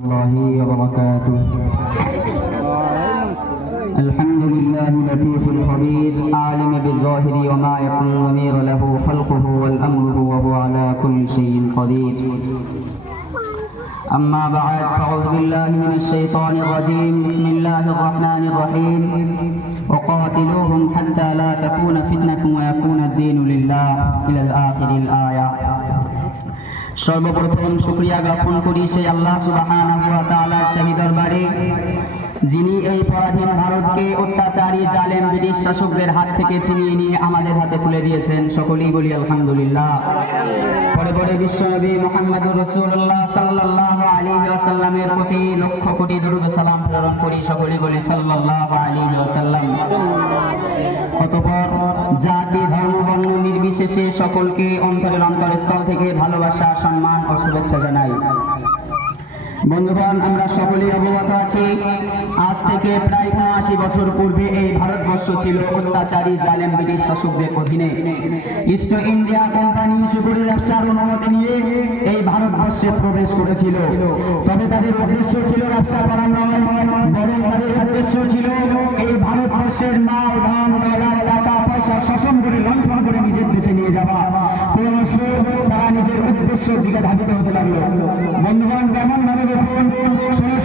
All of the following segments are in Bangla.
الله وبركاته. الحمد لله اللطيف الخبير عالم بالظاهر وما يكون ضمير له خلقه والأمر وهو على كل شيء قدير. أما بعد فأعوذ بالله من الشيطان الرجيم. بسم الله الرحمن الرحيم. وقاتلوهم حتى لا تكون فتنة ويكون الدين لله إلى الآخر الآية. সর্বপ্রথম শুক্রিয়া জ্ঞাপন করি সেই আল্লাহ সুবাহ শাহী দরবারে। যিনি এই পরাধীন ভারতকে অত্যাচারী, জালেম, ব্রিটিশ শাসকদের হাত থেকে ছিনিয়ে নিয়ে আমাদের হাতে তুলে দিয়েছেন, সকলেই বলি আলহামদুলিল্লাহ। পরে পরে বিশ্বনবী মোহাম্মদুর রাসূলুল্লাহ সাল্লাল্লাহু আলাইহি ওয়াসাল্লামের প্রতি লক্ষ কোটি দরুদ ও সালাম প্রেরণ করি, সকলেই বলি সাল্লাল্লাহু আলাইহি ওয়াসাল্লাম। অতঃপর জাতি, ধর্ম, বর্ণ নির্বিশেষে সকলকে অন্তরের অন্তরস্থল থেকে ভালোবাসা, সম্মান ও শুভেচ্ছা জানাই। বন্ধুগণ, আমরা সকলেই অবগত আছি, আজ থেকে প্রায় উনআশি বছর পূর্বে এই ভারতবর্ষ ছিল অত্যাচারী, জালেম, ব্রিটিশ শাসকদের অধীনে। ইস্ট ইন্ডিয়া কোম্পানি সুপুরি ব্যবসার অনুমতি নিয়ে এই ভারতবর্ষে প্রবেশ করেছিল। তবে তাদের উদ্দেশ্য ছিল ব্যবসা করা নয়, বরং তাদের উদ্দেশ্য ছিল এই ভারতবর্ষের মাল, ধান টাকা, পয়সা শোষণ করে লণ্ঠন করে নিজের দেশে নিয়ে যাওয়া। উদ্দেশ্য দিকে ধাবিত হতে লাগল। বন্ধুগণ কেমন ভাবে দেখুন ষোলোশো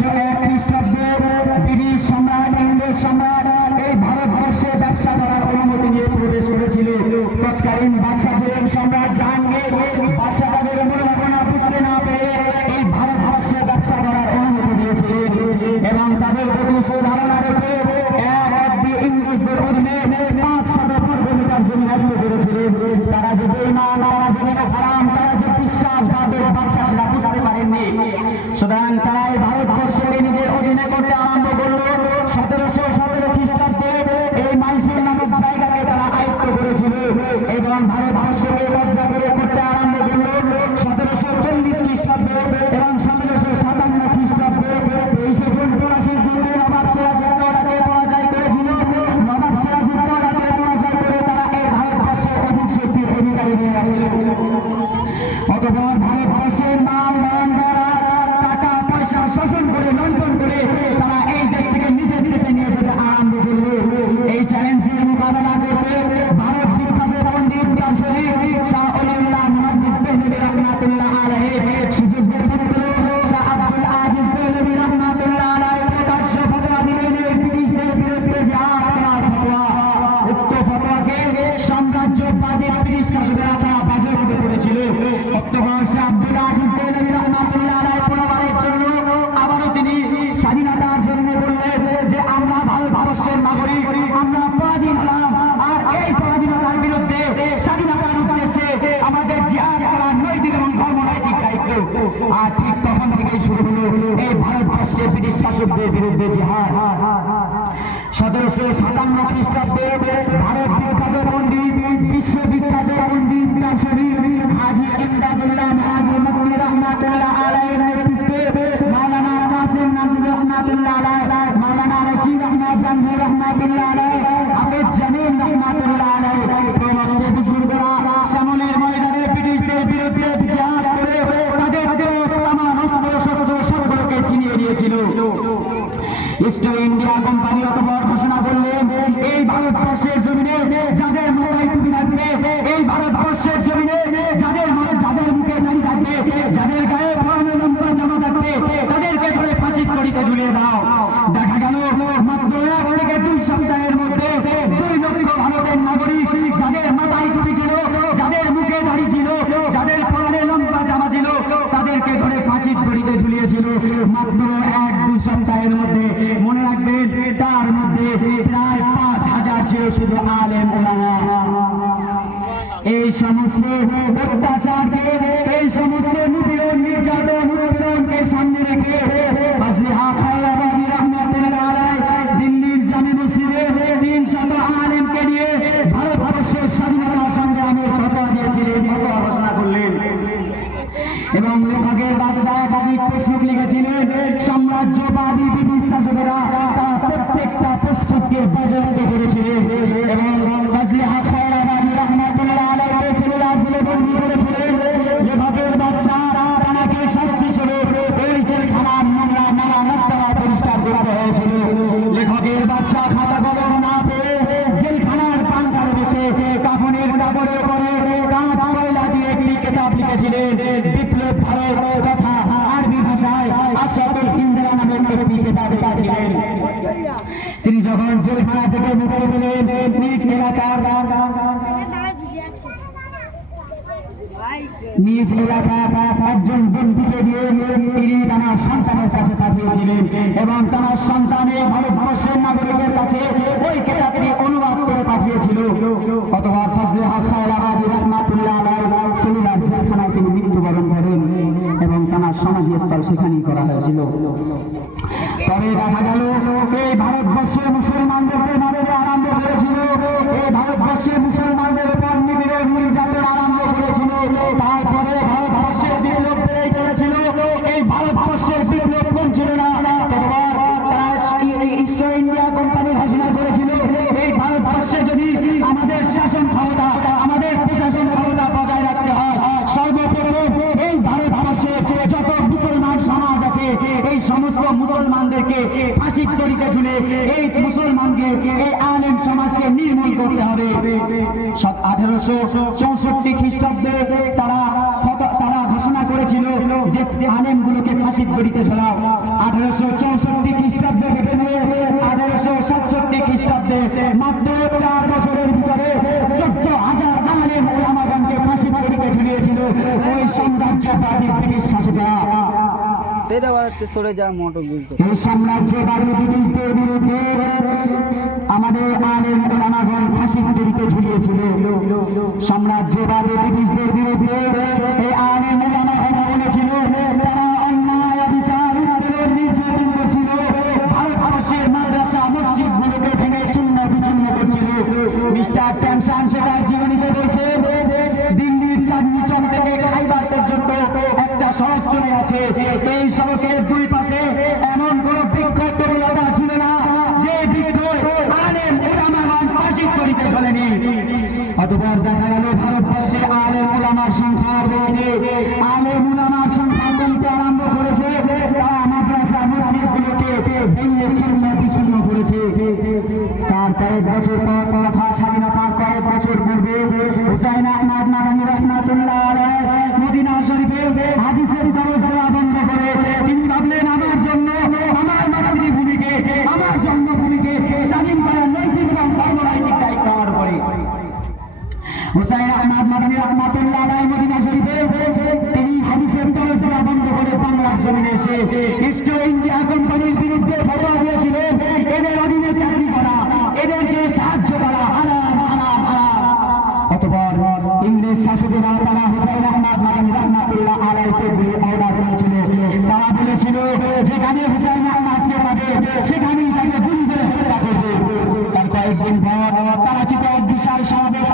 থেকেই শুরু হলো। এই ভারতবর্ষের ব্রিটিশ শাসকদের বিরুদ্ধে জিহাদ সতেরোশো সাতান্ন খ্রিস্টাব্দে দেখা গেল। মাত্র দুই সপ্তাহের মধ্যে দুই লক্ষ ভারতের নাগরিক যাদের মাথায় টুপি ছিল, যাদের মুখে দাড়ি ছিল, যাদের পরনে লম্বা জামা ছিল, তাদেরকে ধরে ফাঁসির দড়িতে ঝুলিয়েছিল। মাত্র এক দুই সপ্তাহের মধ্যে মনে রাখবেন, তার মধ্যে প্রায় পাঁচ হাজার ছিল শুধু আলেম এই সমস্ত অত্যাচারকে এই সমস্ত নিপীড়ন নির্যাতন উৎপীড়নকে সামনে রেখে আসলিহা খায়রাবাদী রহমাতুল্লাহ আলাইহি দিল্লির জামে মসজিদে তিন শত আলেমকে নিয়ে ভারতবর্ষের স্বাধীনতা সংগ্রামের কথা দিয়েছিলেন ফতোয়া ঘোষণা করলেন এবং লেখকের বাদশাহ একাধিক পুস্তক লিখেছিলেন সাম্রাজ্যবাদী ব্রিটিশ শাসকেরা তারা প্রত্যেকটা পুস্তককে বাজেয়াপ্ত করেছিলেন এবং ফজলে হক খায়রাবাদী রহমাতুল্লাহ আলাইহি ছেলেরা ছিল বন্দী করেছিলেন লেখকের বাদশাহ তারাকে শাস্তি স্বরূপ এই জেলখানার তিনি যখন জেলখানা থেকে মুক্তি পেলেন নিজ এলাকার নিজ এলাকার একজন ব্যক্তিকে দিয়ে তিনি তার সন্তানের কাছে পাঠিয়েছিলেন এবং তার মৃত্যুবরণ করেন এবং তার সমাধিস্থল সেখানেই করা হয়েছিল। তবে দেখা গেল, এই ভারতবর্ষে মুসলমানদের আরম্ভ করেছিল এই ভারতবর্ষে মুসলমানদের উপর নিবিড় নির্যাতন আরম্ভ করেছিল তারপরে ভারতবর্ষের বিপ্লব বেড়েই চলেছিল এই ভারতবর্ষের বিপ্লব কমছিল না ততবার তারা এই ইস্ট ইন্ডিয়া কোম্পানির ঘোষণা করেছিল। এই ভারতবর্ষে যদি আমাদের শাসন ক্ষমতা, আমাদের প্রশাসন ক্ষমতা বজায় রাখতে হয়, সর্বপ্রথম এই ভারতবর্ষে যত মুসলমান সমাজ আছে, এই সমস্ত মুসলমানদেরকে ফাঁসির তরিকে ঝুলে এই মুসলমানকে, এই আলেম সমাজকে নির্মূল করতে হবে। আঠারোশো চৌষট্টি খ্রিস্টাব্দে তারা তারা ঘোষণা করেছিল যে আলেমগুলোকে ফাঁসির তরিকে ঝোলাও। আঠারোশো চৌষট্টি খ্রিস্টাব্দে ভেবে নিয়ে আঠারোশো সাতষট্টি খ্রিস্টাব্দে মাত্র চার বছরের ভিতরে চোদ্দ হাজার আলেম ওলামাগণকে ফাঁসির তরিকে ঝুলিয়েছিল ওই সাম্রাজ্যবাদী ব্রিটিশ শাসকেরা এটা হচ্ছে সরে যা মোটর বুঝতে এই সাম্রাজ্যবাদী ব্রিটিশদের বিরুদ্ধে আমাদের আলেম ওলামাগণ ফাঁসির দড়িতে ঝুলিয়েছিল। সাম্রাজ্যবাদী ব্রিটিশদের বিরুদ্ধে এই আলেম ওলামাগণ বলেছিল তারা অন্যায় বিচার নির্যাতন করছিল। ভারতবর্ষের মাদ্রাসা মসজিদগুলোকে ভেঙে চূর্ণ বিচূর্ণ করছিল। মিস্টার ট্যামসান সেটার জীবনীতে বলছে দিল্লির চাঁদনি চক থেকে খাইবার পর্যন্ত একটা সড়ক চলে আছে এই সড়কের দুই পাশে এমন কোন বৃক্ষ তরুলতা ছিল না যে বৃক্ষ আলেম ওলামাগণ ফাঁসির তরিতে চলেনি অতপর দেখা গেল ভারতবর্ষে আলেম ওলামার সংখ্যা বেশি নেই আলেম ওলামার সংখ্যা কমতে আরম্ভ করেছে তারা মাদ্রাসা মসজিদগুলোকে ভেঙে চূর্ণ বিচূর্ণ করেছে তার সেখানেই তাকে গুলি করে হত্যা করবে। তার কয়েকদিন পর করাচিতে এক বিশাল সমাবেশ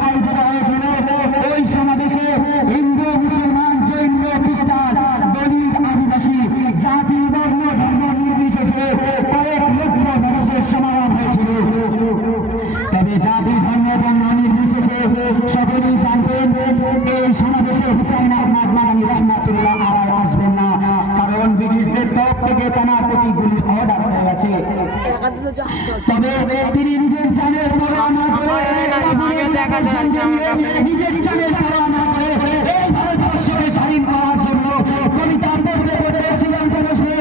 নিজের জানের পরোয়া না করে এই ভারতবর্ষকে স্বাধীন করার জন্য কবিতা পড়তে পড়তে সিদ্ধান্ত বসে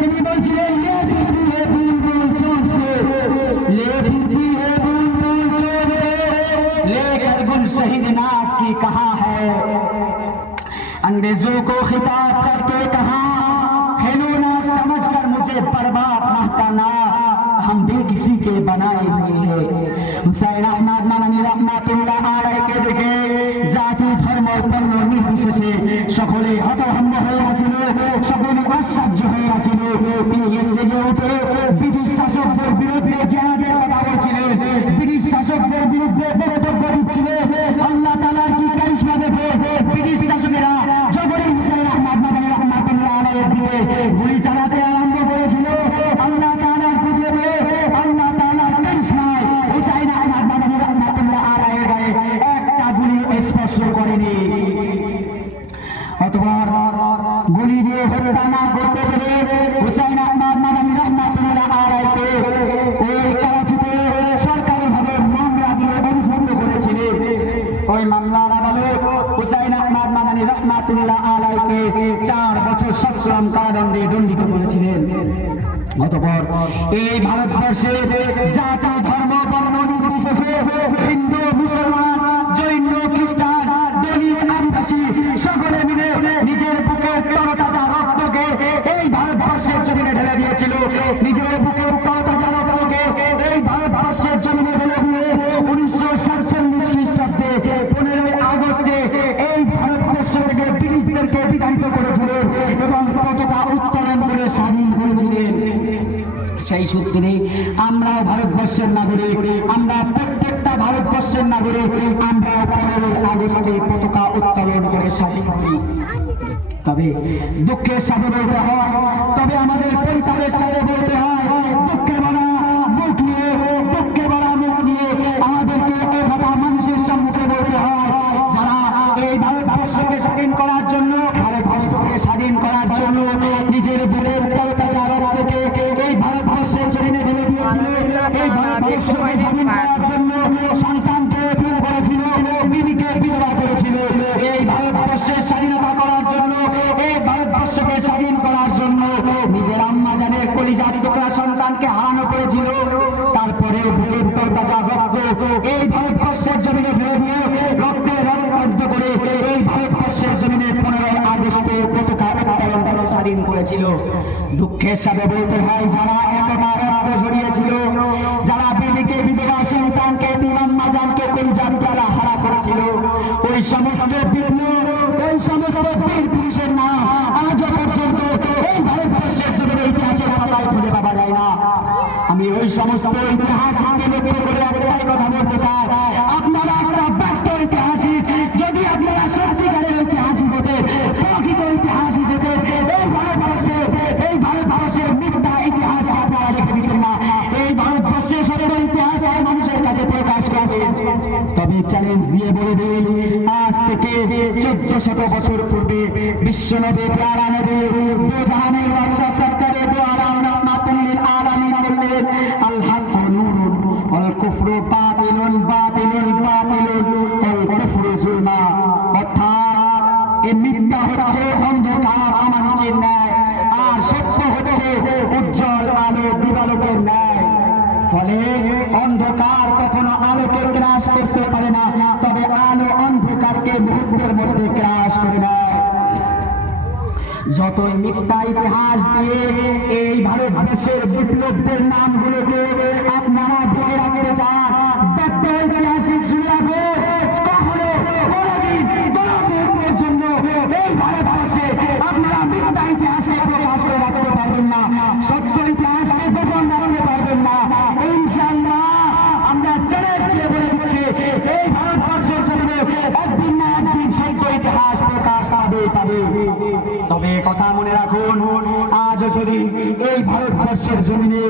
তিনি বলছিলেন লে ফিরতি হে বুলবুল চোঁচবে লে ফিরতি হে বুলবুল চোঁচবে लेकर गुल शहीद नास की कहा है अंग्रेजों को खिताब करके कहा खिलौना समझकर मुझे बर्बाद ना करना हम भी किसी के बनाए हुए हैं হুসাইন আহমদ মানানি রহমাতুল্লাহ হয়ে আছিল ইসলাম কারাদণ্ডে দণ্ডিত করেছিলেন? অতপর এই ভারতবর্ষে জাতা সেই সূত্রে আমরাও ভারতবর্ষের নাগরিক, আমরা প্রত্যেকটা ভারতবর্ষের নাগরিক, আমরা পনেরোই আগস্টে পতাকা উত্তোলন করে সাথে তবে দুঃখের সাথে বলতে হয়, তবে আমাদের পরিবারের সাথে বলতে এই ভারতবর্ষের জমিনে ফেলে দিয়ে রক্তে রক্তান্ত করে এই ভারতবর্ষের জমিনে পনেরোই আগস্টে পতাকা উত্তোলন করে স্বাধীন করেছিল। দুঃখের সাথে বলতে হয়, যারা এতটা রক্ত ঝরিয়েছিল, যারা বিবিকে, বিধবা, সন্তানকে বিমান মাজানকে কলিজান যারা হারা করেছিল, ওই সমস্ত বীর, ওই সমস্ত বীর পুরুষের নাম আজও পর্যন্ত এই ভারতবর্ষের জমিনে ইতিহাসের পাতায় খুঁজে পাওয়া যায় না। আমি ওই সমস্ত Krishna Bhutan. গোটা ইতিহাস দিয়ে এই ভারতবর্ষের বিপ্লবদের নামগুলোকে আপনারা ভেঙে রাখতে চান। ঐতিহাসিক শিলাগুলো তবে কথা মনে রাখুন আজ যদি এই ভারতবর্ষের জমিনে,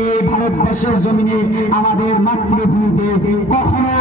এই ভারতবর্ষের জমিনে আমাদের মাতৃভূমিতে কখনো